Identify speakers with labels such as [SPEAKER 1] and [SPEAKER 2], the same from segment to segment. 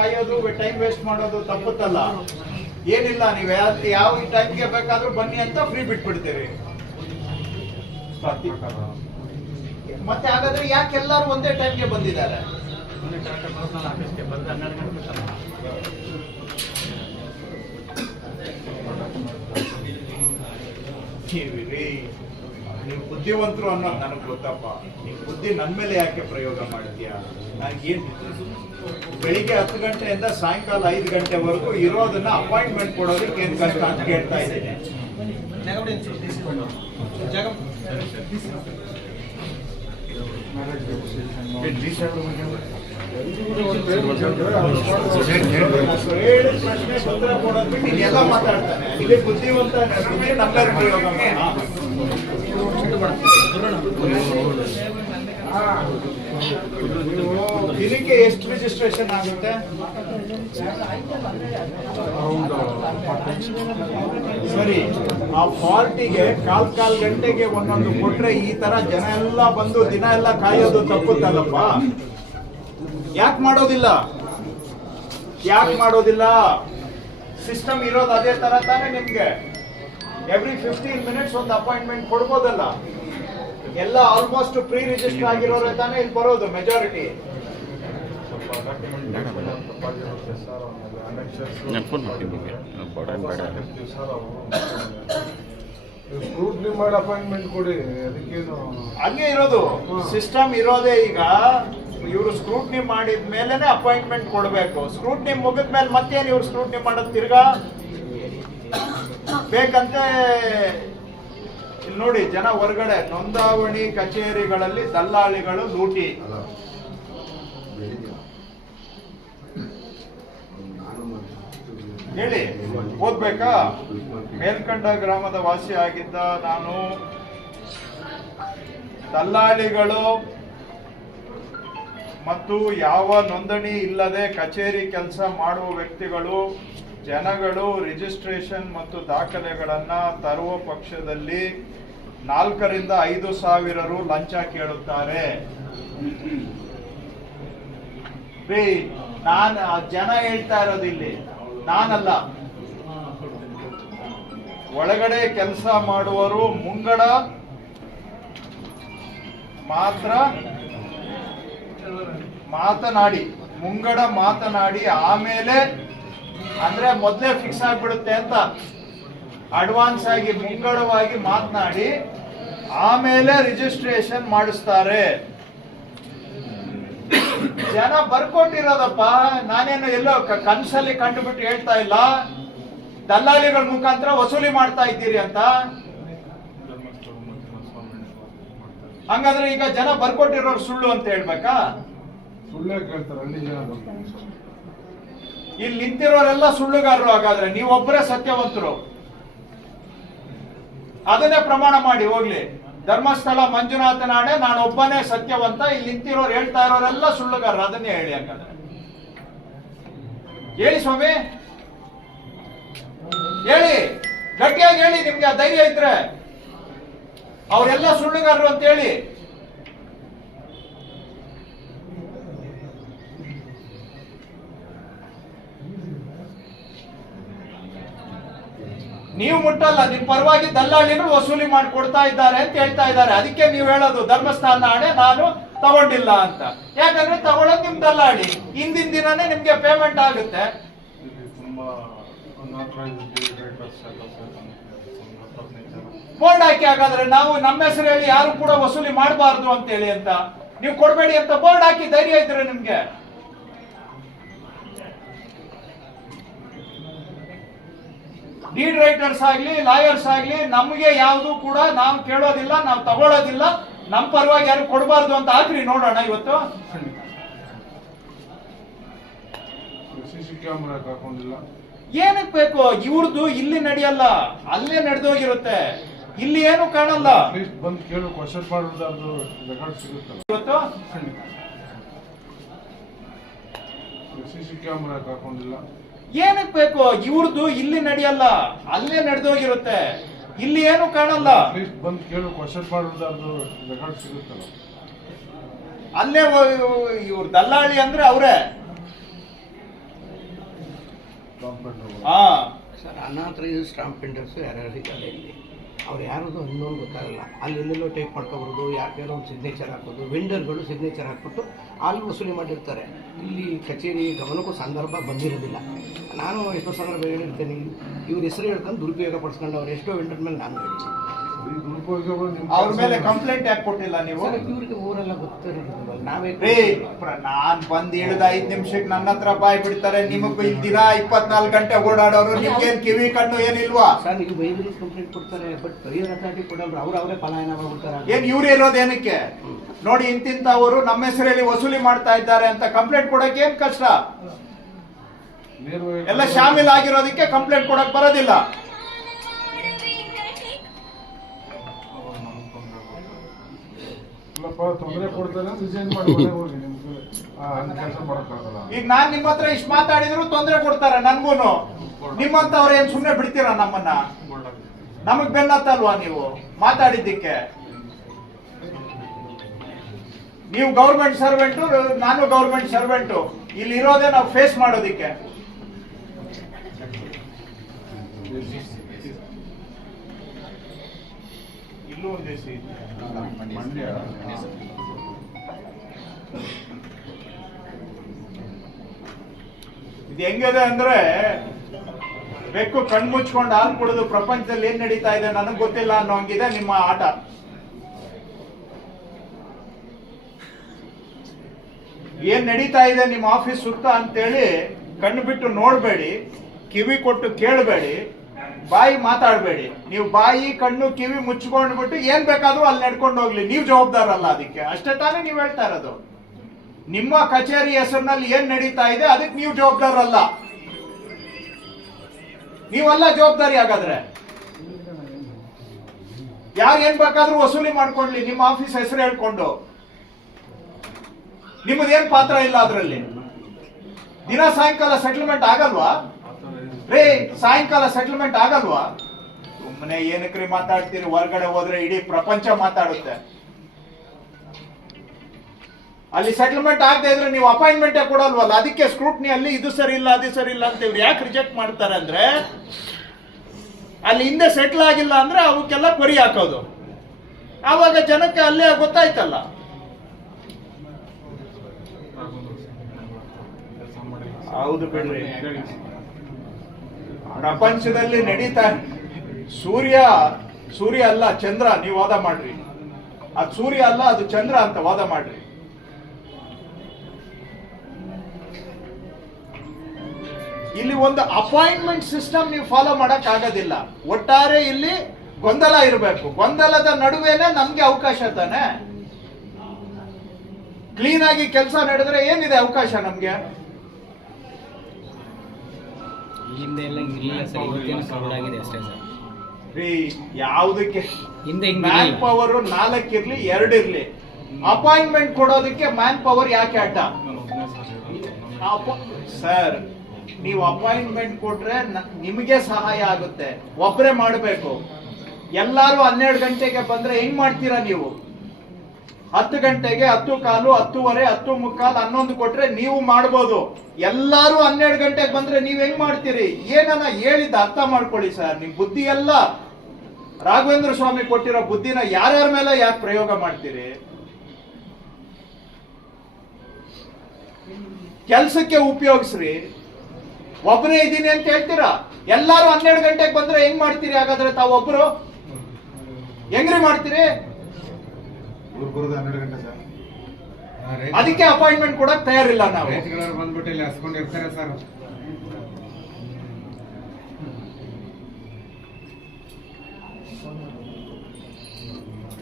[SPEAKER 1] ಕಾಯೋದು time waste ಮಾಡೋದು ತಪ್ಪುತ್ತಲ್ಲ? ಏನಿಲ್ಲ, ನೀವು ಯಾವ ಟೈಮ್ಗೆ ಬೇಕಾದ್ರೂ ಬನ್ನಿ ಅಂತ ಫ್ರೀ ಬಿಟ್ಬಿಡ್ತೀರಿ. ಮತ್ತೆ ಹಾಗಾದ್ರೆ ಯಾಕೆ ಎಲ್ಲರೂ ಒಂದೇ ಟೈಮ್ಗೆ ಬಂದಿದ್ದಾರೆ? ನೀವಿರಿ ನೀವು ಬುದ್ಧಿವಂತರು ಅನ್ನೋದು ನನಗೆ ಗೊತ್ತಪ್ಪ. ನೀವು ಬುದ್ಧಿ ನನ್ನ ಮೇಲೆ ಯಾಕೆ ಪ್ರಯೋಗ ಮಾಡ್ತೀಯಾ? ನನಗೇನು ಬೆಳಿಗ್ಗೆ ಹತ್ತು ಗಂಟೆಯಿಂದ ಸಾಯಂಕಾಲ ಐದು ಗಂಟೆವರೆಗೂ ಇರೋದನ್ನ ಅಪಾಯಿಂಟ್ಮೆಂಟ್ ಕೊಡೋದಕ್ಕೆ ಏನು ಕಷ್ಟ ಅಂತ ಕೇಳ್ತಾ ಇದ್ದೀನಿ. ಹೇಳಿದ ದಿನಕ್ಕೆ ಎಷ್ಟು ರಿಜಿಸ್ಟ್ರೇಷನ್ ಆಗುತ್ತೆ? ಸರಿ, ಆ ಪಾರ್ಟಿಗೆ ಕಾಲ್ ಕಾಲ್ ಗಂಟೆಗೆ ಒಂದೊಂದು ಕೊಟ್ರೆ ಈ ತರ ಜನ ಎಲ್ಲ ಬಂದು ದಿನ ಎಲ್ಲ ಕಾಯೋದು ತಪ್ಪುತ್ತಲ್ಲಪ್ಪ? ಯಾಕೆ ಮಾಡೋದಿಲ್ಲ? ಯಾಕೆ ಮಾಡೋದಿಲ್ಲ? ಸಿಸ್ಟಮ್ ಇರೋದು ಅದೇ ತರ ತಾನೇ ನಿಮ್ಗೆ. ಎವ್ರಿ ಫಿಫ್ಟೀನ್ ಮಿನಿಟ್ಸ್ ಒಂದು ಅಪಾಯಿಂಟ್ಮೆಂಟ್ ಕೊಡ್ಬೋದಲ್ಲ? ಎಲ್ಲ ಆಲ್ಮೋಸ್ಟ್ ಪ್ರೀ ರಿಜಿಸ್ಟರ್ ಆಗಿರೋರೆ ತಾನೇ ಇಲ್ಲಿ ಬರೋದು ಮೆಜಾರಿಟಿ
[SPEAKER 2] ಅಪಾಯಿಂಟ್ಮೆಂಟ್ ಕೊಡಿ ಅದಕ್ಕೇನು?
[SPEAKER 1] ಹಂಗೆ ಇರೋದು. ಸಿಸ್ಟಮ್ ಇರೋದೇ ಈಗ. ಇವರು ಸ್ಕ್ರೂಟ್ನಿ ಮಾಡಿದ ಮೇಲೆನೆ ಅಪಾಯಿಂಟ್ಮೆಂಟ್ ಕೊಡಬೇಕು. ಸ್ಕ್ರೂಟ್ನಿ ಮುಗಿದ ಮೇಲೆ ಮತ್ತೇನು ಇವರು ಸ್ಕ್ರೂಟ್ನಿ ಮಾಡೋದು ತಿರ್ಗಾ? ಬೇಕಂತೆ ನೋಡಿ ಜನ ಹೊರಗಡೆ ನೋಂದಾವಣಿ ಕಚೇರಿಗಳಲ್ಲಿ ದಲ್ಲಾಳಿಗಳು ಲೂಟಿ. ಹೇಳಿ ಓದ್ಬೇಕಾ? ಮೇಲ್ಕಂಡ ಗ್ರಾಮದ ವಾಸಿ ಆಗಿದ್ದ ನಾನು. ದಲ್ಲಾಳಿಗಳು ಮತ್ತು ಯಾವ ನೋಂದಣಿ ಇಲ್ಲದೆ ಕಚೇರಿ ಕೆಲಸ ಮಾಡುವ ವ್ಯಕ್ತಿಗಳು, ಜನಗಳು ರಿಜಿಸ್ಟ್ರೇಷನ್ ಮತ್ತು ದಾಖಲೆಗಳನ್ನು ತರುವ ಪಕ್ಷದಲ್ಲಿ ನಾಲ್ಕರಿಂದ ಐದು ಸಾವಿರ ರು ಲಂಚ ಕೇಳುತ್ತಾರೆ. ನಾನು ಜನ ಹೇಳ್ತಾ ಇರೋದು ಇಲ್ಲಿ, ನಾನಲ್ಲ. ಒಳಗಡೆ ಕೆಲಸ ಮಾಡುವರು ಮುಂಗಡ ಮಾತ್ರ ಮಾತನಾಡಿ, ಮುಂಗಡ ಮಾತನಾಡಿ ಆಮೇಲೆ ಅಂದ್ರೆ ಮೊದಲೇ ಫಿಕ್ಸ್ ಆಗ್ಬಿಡುತ್ತೆ ಅಂತ ಅಡ್ವಾನ್ಸ್ ಆಗಿ, ಮುಂಗಡವಾಗಿ ಮಾತನಾಡಿ ಆಮೇಲೆ ರಿಜಿಸ್ಟ್ರೇಷನ್ ಮಾಡಿಸ್ತಾರೆ. ಜನ ಬರ್ಕೊಟ್ಟಿರೋದಪ್ಪ ನಾನೇನು ಎಲ್ಲೋ ಕನಸಲ್ಲಿ ಕಂಡುಬಿಟ್ಟು ಹೇಳ್ತಾ ಇಲ್ಲ. ದಲ್ಲಾಳಿಗಳ ಮುಖಾಂತರ ವಸೂಲಿ ಮಾಡ್ತಾ ಇದ್ದೀರಿ ಅಂತ. ಹಂಗಾದ್ರೆ ಈಗ ಜನ ಬರ್ಕೊಟ್ಟಿರೋರು ಸುಳ್ಳು ಅಂತ ಹೇಳ್ಬೇಕಾ?
[SPEAKER 2] ಸುಳ್ಳೇ ಕೇಳ್ತಾರೆ ಹಳ್ಳಿ ಜನ ಬಂದು.
[SPEAKER 1] ಇಲ್ಲಿ ನಿಂತಿರೋರೆಲ್ಲ ಸುಳ್ಳುಗಾರರು ಹಾಗಾದ್ರೆ ನೀವೊಬ್ಬರೇ ಸತ್ಯವಂತರು. ಅದನ್ನೇ ಪ್ರಮಾಣ ಮಾಡಿ ಹೋಗ್ಲಿ. ಧರ್ಮಸ್ಥಳ ಮಂಜುನಾಥ ನಾನೊಬ್ಬನೇ ನಾನು ಒಬ್ಬನೇ ಸತ್ಯವಂತ ಇಲ್ಲಿ ನಿಂತಿರೋರು ಹೇಳ್ತಾ ಇರೋರೆಲ್ಲ ಸುಳ್ಳುಗಾರರು ಅದನ್ನೇ ಹೇಳಿ ಹಾಗಾದ್ರೆ. ಹೇಳಿ ಸ್ವಾಮಿ. ಹೇಳಿ ಗಟ್ಟಿಯಾಗಿ ಹೇಳಿ ನಿಮ್ಗೆ ಆ ಧೈರ್ಯ ಇದ್ರೆ. ಅವರೆಲ್ಲ ಸುಳ್ಳುಗಾರರು ಅಂತ ಹೇಳಿ ನೀವು ಮುಟ್ಟಲ್ಲ, ನಿಮ್ ಪರವಾಗಿ ದಲ್ಲಾಳಿಗಳು ವಸೂಲಿ ಮಾಡಿ ಕೊಡ್ತಾ ಇದ್ದಾರೆ ಅಂತ ಹೇಳ್ತಾ ಇದ್ದಾರೆ. ಅದಕ್ಕೆ ನೀವು ಹೇಳೋದು ಧರ್ಮಸ್ಥಾನ ಹಣೆ ನಾನು ತಗೊಂಡಿಲ್ಲ ಅಂತ. ಯಾಕಂದ್ರೆ ತಗೊಳ್ಳೋದು ನಿಮ್ ದಲ್ಲಾಳಿ. ಹಿಂದಿನ ದಿನನೇ ನಿಮ್ಗೆ ಪೇಮೆಂಟ್ ಆಗುತ್ತೆ
[SPEAKER 2] ಇಲ್ಲಿ ತುಂಬಾ unauthorized directors ಎಲ್ಲ ಸೇರ್ಕೊಂಡು ಒಂದು ಹತ್ತು ಹದಿನೈದು ಜನ.
[SPEAKER 1] ಬೋರ್ಡ್ ಹಾಕಿ ಹಾಗಾದ್ರೆ ನಾವು ನಮ್ಮ ಹೆಸರು ಹೇಳಿ ಯಾರು ಕೂಡ ವಸೂಲಿ ಮಾಡಬಾರ್ದು ಅಂತ ಹೇಳಿ ಅಂತ. ನೀವು ಕೊಡಬೇಡಿ ಅಂತ ಬೋರ್ಡ್ ಹಾಕಿ ಧೈರ್ಯ ಇದ್ರೆ ನಿಮ್ಗೆ. ಡೀಡ್ ರೈಟರ್ಸ್ ಆಗ್ಲಿ ಲಾಯರ್ಸ್ ಆಗ್ಲಿ ನಮ್ಗೆ ಯಾವುದು ಕೂಡ ನಾವು ಕೇಳೋದಿಲ್ಲ ನಾವು ತಗೊಳ್ಳೋದಿಲ್ಲ ನಮ್ಮ ಪರವಾಗಿ ಯಾರು ಕೊಡಬಾರ್ದು ಅಂತ ಹಾಕ್ರಿ ನೋಡೋಣ ಇವತ್ತು.
[SPEAKER 2] ಸಿ ಸಿ ಕ್ಯಾಮ್ರಾ ಹಾಕೊಂಡಿಲ್ಲ.
[SPEAKER 1] ಏನಕ್ ಬೇಕು? ಇವ್ರದ್ದು ಇಲ್ಲಿ ನಡೆಯಲ್ಲ ಅಲ್ಲೇ ನಡೆದೋಗಿರುತ್ತೆ. ಇಲ್ಲಿ ಏನು ಕಾಣಲ್ಲ.
[SPEAKER 2] ಬಂದು ಕೇಳು ಕ್ವಶನ್ ಮಾಡೋದು ರೆಕಾರ್ಡ್ ಸಿಗುತ್ತಲ್ಲ.
[SPEAKER 1] ಇವತ್ತು?
[SPEAKER 2] ಸಿ ಸಿ ಕ್ಯಾಮ್ರಾ ಹಾಕೊಂಡಿಲ್ಲ.
[SPEAKER 1] ಏನಕ್ ಬೇಕು? ಇವ್ರದ್ದು ಇಲ್ಲಿ ನಡೆಯಲ್ಲ ಅಲ್ಲೇ ನಡೆದೋಗಿರುತ್ತೆ. ಇಲ್ಲಿ ಏನು ಕಾಣಲ್ಲ.
[SPEAKER 2] ಬಂದು ಕೇಳು ಕ್ವಶನ್ ಮಾಡೋದು ರೆಕಾರ್ಡ್ ಸಿಗುತ್ತಲ್ಲ.
[SPEAKER 1] ಅಲ್ಲೇ ಇವ್ರ ದಲ್ಲಾಳಿ ಅಂದ್ರೆ ಅವರೇ. ಹಾ.
[SPEAKER 3] ಸರ್ ಅನಾಥರೈಸ್ ಸ್ಟಾಂಪ್ ಪ್ರಿಂಟರ್ಸು ಯಾರ್ಯಾರು ಇದ್ದಾರೆ ಇಲ್ಲಿ? ಅವ್ರು ಯಾರದು ಇನ್ನೊಂದು ಗೊತ್ತಾಗಲ್ಲ ಅಲ್ಲಿ ಎಲ್ಲೆಲ್ಲೋ ಟೈಪ್ ಮಾಡ್ಕೊಬರೋದು ಯಾರ್ಯಾರೋ ಒಂದು ಸಿಗ್ನೇಚರ್ ಹಾಕೋದು ವೆಂಡರ್ಗಳು ಸಿಗ್ನೇಚರ್ ಹಾಕ್ಬಿಟ್ಟು ಅಲ್ಲಿ ವಸೂಲಿ ಮಾಡಿರ್ತಾರೆ. ಇಲ್ಲಿ ಕಚೇರಿ ಗಮನಕ್ಕೂ ಸಂದರ್ಭ ಬಂದಿರೋದಿಲ್ಲ. ನಾನು ಎಷ್ಟೋ ಸಂದರ್ಭ ಹೇಳಿರ್ತೇನೆ. ಇವ್ರ ಹೆಸರು ಹೇಳ್ಕೊಂಡು ದುರುಪಯೋಗ ಪಡಿಸ್ಕೊಂಡು ಅವ್ರು ಎಷ್ಟೋ ವೆಂಡರ್ ಮೇಲೆ ನಾನು
[SPEAKER 2] ನಿಮ್ಮ
[SPEAKER 1] ಅವ್ರ ಮೇಲೆ ಕಂಪ್ಲೇಂಟ್ ಯಾಕೆ ಕೊಟ್ಟಿಲ್ಲ ನೀವು?
[SPEAKER 3] ಇವ್ರಿಗೆ ಊರೆಲ್ಲ ಗೊತ್ತಿರೋದಿಲ್ಲ ನಾವೇ
[SPEAKER 1] ರೇ ನಾನ್ ಬಂದ್ ಇಳಿದ ಐದ್ ನಿಮಿಷಕ್ಕೆ ನನ್ನ ಹತ್ರ ಬಾಯ್ ಬಿಡ್ತಾರೆ ನಿಮಗ್ ದಿನ ಇಪ್ಪತ್ನಾಲ್ಕು ಗಂಟೆ ಓಡಾಡೋರು ನಿಮ್ಗೇನ್ ಕಿವಿ ಕಣ್ಣು ಏನಿಲ್ವಾ?
[SPEAKER 3] ಸರ್ ಬೈಬಲ್ ಕಂಪ್ಲೇಂಟ್ ಕೊಡ್ತಾರೆ ಬಟ್ ಪರಿಹಾರ ಅಥಾರಿಟಿ ಕೊಡಲ್ರು ಅವ್ರ ಅವರೇ ಪಲಾಯನ ಮಾಡ್ಬಿಡ್ತಾರೆ
[SPEAKER 1] ಏನ್ ಇವ್ರು ಇರೋದು ಏನಕ್ಕೆ? ನೋಡಿ ಇಂತಿಂತವರು ನಮ್ಮ ಹೆಸರಲ್ಲಿ ವಸೂಲಿ ಮಾಡ್ತಾ ಇದ್ದಾರೆ ಅಂತ ಕಂಪ್ಲೇಂಟ್ ಕೊಡಕ್ಕೆ ಏನ್ ಕಷ್ಟ? ಎಲ್ಲ ಶಾಮಿಲ್ ಆಗಿರೋದಕ್ಕೆ ಕಂಪ್ಲೇಂಟ್ ಕೊಡಕ್ ಬರೋದಿಲ್ಲ. ಈಗ ನಾನ್ ನಿಮ್ಮ ಹತ್ರ ಇಷ್ಟು ಮಾತಾಡಿದ್ರು ತೊಂದರೆ ಕೊಡ್ತಾರೆ ನನ್ಗೂನು. ನಿಮ್ಮಂತವ್ರ ಏನ್ ಸುಮ್ನೆ ಬಿಡ್ತೀರ ನಮ್ಮನ್ನ? ನಮಗ್ ಬೆನ್ನತ್ತಲ್ವಾ ನೀವು ಮಾತಾಡಿದ್ದಕ್ಕೆ? ನೀವು ಗೌರ್ಮೆಂಟ್ ಸರ್ವೆಂಟು ನಾನು ಗೌರ್ಮೆಂಟ್ ಸರ್ವೆಂಟು. ಇಲ್ಲಿ ಇರೋದೇ ನಾವು ಫೇಸ್ ಮಾಡೋದಿಕ್ಕೆ. ಇದು ಹೆಂಗಿದೆ ಅಂದ್ರೆ ಬೆಕ್ಕು ಕಣ್ಣು ಮುಚ್ಕೊಂಡು ಹಾಲು ಕುಡಿದು ಪ್ರಪಂಚದಲ್ಲಿ ಏನ್ ನಡೀತಾ ಇದೆ ನನಗ್ ಗೊತ್ತಿಲ್ಲ ಅನ್ನೋ ಹಂಗಿದೆ ನಿಮ್ಮ ಆಟ. ಏನ್ ನಡೀತಾ ಇದೆ ನಿಮ್ಮ ಆಫೀಸ್ ಸುತ್ತ ಅಂತೇಳಿ ಕಣ್ಣು ಬಿಟ್ಟು ನೋಡ್ಬೇಡಿ ಕಿವಿ ಕೊಟ್ಟು ಕೇಳಬೇಡಿ. ಬಾಯಿ ಮಾತಾಡಬೇಡಿ. ನೀವು ಬಾಯಿ, ಕಣ್ಣು, ಕಿವಿ ಮುಚ್ಕೊಂಡ್ಬಿಟ್ಟು ಏನ್ ಬೇಕಾದ್ರೂ ಅಲ್ಲಿ ನಡ್ಕೊಂಡು ಹೋಗ್ಲಿ. ನೀವು ಜವಾಬ್ದಾರಲ್ಲ ಅದಕ್ಕೆ. ಅಷ್ಟೇ ತಾನೇ ನೀವು ಹೇಳ್ತಾ ಇರೋದು. ನಿಮ್ಮ ಕಚೇರಿ ಹೆಸರಿನಲ್ಲಿ ಏನ್ ನಡೀತಾ ಇದೆ, ಅದಕ್ಕೆ ನೀವು ಜವಾಬ್ದಾರಲ್ಲ ನೀವಲ್ಲ ಜವಾಬ್ದಾರಿ ಹಾಗಾದ್ರೆ. ಯಾರು ಏನ್ ಬೇಕಾದ್ರೂ ವಸೂಲಿ ಮಾಡ್ಕೊಳ್ಳಿ. ನಿಮ್ಮ ಆಫೀಸ್ ಹೆಸರು ಹೇಳ್ಕೊಂಡು. ನಿಮ್ಮದೇನ್ ಪಾತ್ರ ಇಲ್ಲ ಅದರಲ್ಲಿ? ದಿನ ಸಾಯಂಕಾಲ ಸೆಟಲ್ಮೆಂಟ್ ಆಗಲ್ವಾ. ರೇ, ಸಾಯಂಕಾಲ ಸೆಟಲ್ಮೆಂಟ್ ಆಗಲ್ವಾ? ಸುಮ್ಮನೆ ಏನಕ್ರಿ ಮಾತಾಡ್ತೀರಿ? ಹೊರಗಡೆ ಹೋದ್ರೆ ಇಡೀ ಪ್ರಪಂಚ ಮಾತಾಡುತ್ತೆ. ಅಲ್ಲಿ ಸೆಟಲ್ಮೆಂಟ್ ಆಗದೆ ಇದ್ರೆ ನೀವು ಅಪಾಯಿಂಟ್ಮೆಂಟ್ ಕೊಡಲ್ವಲ್ಲ? ಅದಕ್ಕೆ ಸ್ಕ್ರೂಟ್ನಿ ಅಲ್ಲಿ ಇದು ಸರಿ ಇಲ್ಲ, ಅದು ಸರಿ ಇಲ್ಲ ಅಂತ ಇವ್ರು ಯಾಕೆ ರಿಜೆಕ್ಟ್ ಮಾಡ್ತಾರೆ ಅಂದ್ರೆ, ಅಲ್ಲಿ ಹಿಂದೆ ಸೆಟ್ಲ್ ಆಗಿಲ್ಲ ಅಂದ್ರೆ ಅವಕ್ಕೆಲ್ಲ ಕೊರಿ ಹಾಕೋದು. ಆವಾಗ ಜನಕ್ಕೆ ಅಲ್ಲೇ ಗೊತ್ತಾಯ್ತಲ್ಲ. ಹೌದು ಬಿಡ್ರಿ. ಪ್ರಪಂಚದಲ್ಲಿ ನಡೀತಾ ಸೂರ್ಯ ಸೂರ್ಯ ಅಲ್ಲ, ಚಂದ್ರ, ನೀವು ವಾದ ಮಾಡ್ರಿ. ಅದು ಸೂರ್ಯ ಅಲ್ಲ, ಅದು ಚಂದ್ರ ಅಂತ ವಾದ ಮಾಡ್ರಿ. ಇಲ್ಲಿ ಒಂದು ಅಪಾಯಿಂಟ್ಮೆಂಟ್ ಸಿಸ್ಟಮ್ ನೀವು ಫಾಲೋ ಮಾಡಕ್ ಆಗೋದಿಲ್ಲ. ಒಟ್ಟಾರೆ ಇಲ್ಲಿ ಗೊಂದಲ ಇರಬೇಕು. ಗೊಂದಲದ ನಡುವೆನೆ ನಮ್ಗೆ ಅವಕಾಶ ತಾನೆ. ಕ್ಲೀನ್ ಆಗಿ ಕೆಲಸ ನಡೆದ್ರೆ ಏನಿದೆ ಅವಕಾಶ ನಮ್ಗೆ?
[SPEAKER 4] ಹಿಂದೆ ಎಲ್ಲ ಇರಲಿಲ್ಲ ಸರ್ ಇವತ್ತೇನು ಕವರ್ ಆಗಿದೆ ಅಷ್ಟೇ ಸರ್.
[SPEAKER 1] ರೀ ಯಾವುದಕ್ಕೆ?
[SPEAKER 4] ಹಿಂದೆ
[SPEAKER 1] ಮ್ಯಾನ್ ಪವರ್ ನಾಲ್ಕು ಇರ್ಲಿ ಎರಡು ಇರ್ಲಿ. ಅಪಾಯಿಂಟ್ಮೆಂಟ್ ಕೊಡೋದಕ್ಕೆ ಮ್ಯಾನ್ ಪವರ್ ಯಾಕೆ ಅಡ್ಡ?
[SPEAKER 2] ಸರ್
[SPEAKER 1] ನೀವು ಅಪಾಯಿಂಟ್ಮೆಂಟ್ ಕೊಟ್ರೆ ನಿಮಗೆ ಸಹಾಯ ಆಗುತ್ತೆ. ಒಬ್ಬರೇ ಮಾಡಬೇಕು. ಎಲ್ಲಾರು ಹನ್ನೆರಡು ಗಂಟೆಗೆ ಬಂದ್ರೆ ಹೆಂಗ್ ಮಾಡ್ತೀರಾ ನೀವು? ಹತ್ತು ಗಂಟೆಗೆ ಹತ್ತು ಕಾಲು, ಹತ್ತುವರೆ, ಹತ್ತು ಮುಕ್ಕಾಲು, ಹನ್ನೊಂದು ಕೊಟ್ರೆ ನೀವು ಮಾಡ್ಬೋದು. ಎಲ್ಲಾರು ಹನ್ನೆರಡು ಗಂಟೆಗೆ ಬಂದ್ರೆ ನೀವ್ ಹೆಂಗ್ ಮಾಡ್ತೀರಿ? ಏನನ್ನ ಹೇಳಿದ ಅರ್ಥ ಮಾಡ್ಕೊಳ್ಳಿ ಸರ್. ನಿಮ್ ಬುದ್ಧಿ ಎಲ್ಲ ರಾಘವೇಂದ್ರ ಸ್ವಾಮಿ ಕೊಟ್ಟಿರೋ ಬುದ್ಧಿನ ಯಾರ್ಯಾರ ಮೇಲೆ ಯಾಕೆ ಪ್ರಯೋಗ ಮಾಡ್ತೀರಿ? ಕೆಲ್ಸಕ್ಕೆ ಉಪಯೋಗಿಸ್ರಿ. ಒಬ್ಬರೇ ಇದ್ದೀನಿ ಅಂತ ಹೇಳ್ತೀರಾ? ಎಲ್ಲಾರು ಹನ್ನೆರಡು ಗಂಟೆಗೆ ಬಂದ್ರೆ ಹೆಂಗ್ ಮಾಡ್ತೀರಿ ಹಾಗಾದ್ರೆ ತಾವು ಒಬ್ರು ಹೆಂಗ್ರಿ ಮಾಡ್ತೀರಿ?
[SPEAKER 2] ಇವ್ರು ಬರೋದು ಹನ್ನೆರಡು ಗಂಟೆ ಸರ್.
[SPEAKER 1] ಅದಕ್ಕೆ ಅಪಾಯಿಂಟ್ಮೆಂಟ್ ಕೊಡಕ್ ತಯಾರಿಲ್ಲ ನಾವು.
[SPEAKER 5] ರೈತಗಳವ್ರು ಬಂದ್ಬಿಟ್ಟು ಇಲ್ಲಿ ಹಸ್ಕೊಂಡಿರ್ತಾರೆ ಸರ್.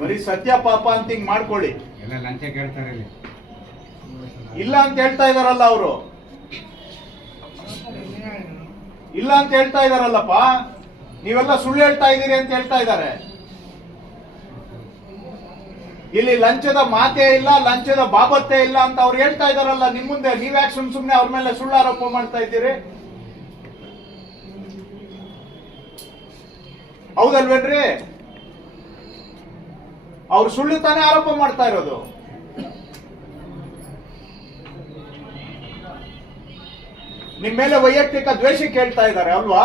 [SPEAKER 1] ಬರೀ ಸತ್ಯ ಪಾಪ ಅಂತ ಹಿಂಗ್ ಮಾಡ್ಕೊಳ್ಳಿ.
[SPEAKER 5] ಎಲ್ಲ ಲಂಚ ಕೇಳ್ತಾರೆ ಇಲ್ಲಿ.
[SPEAKER 1] ಇಲ್ಲ ಅಂತ ಹೇಳ್ತಾ ಇದಾರಲ್ಲ ಅವರು. ಇಲ್ಲ ಅಂತ ಹೇಳ್ತಾ ಇದಾರಲ್ಲಪ್ಪ. ನೀವೆಲ್ಲ ಸುಳ್ಳು ಹೇಳ್ತಾ ಇದ್ದೀರಿ ಅಂತ ಹೇಳ್ತಾ ಇದ್ದಾರೆ. ಇಲ್ಲಿ ಲಂಚದ ಮಾತೇ ಇಲ್ಲ, ಲಂಚದ ಬಾಬತ್ತೇ ಇಲ್ಲ ಅಂತ ಅವ್ರು ಹೇಳ್ತಾ ಇದಾರಲ್ಲ, ನಿಮ್ ಮುಂದೆ. ನೀವ್ಯಾಕೆ ಸುಮ್ ಸುಮ್ನೆ ಅವ್ರ ಮೇಲೆ ಸುಳ್ಳು ಆರೋಪ ಮಾಡ್ತಾ ಇದ್ದೀರಿ? ಹೌದಲ್ವೇನ್ರಿ? ಅವ್ರು ಸುಳ್ಳು ತಾನೇ ಆರೋಪ ಮಾಡ್ತಾ ಇರೋದು. ನಿಮ್ಮ ಮೇಲೆ ವೈಯಕ್ತಿಕ ದ್ವೇಷ ಕೇಳ್ತಾ ಇದ್ದಾರೆ ಅಲ್ವಾ?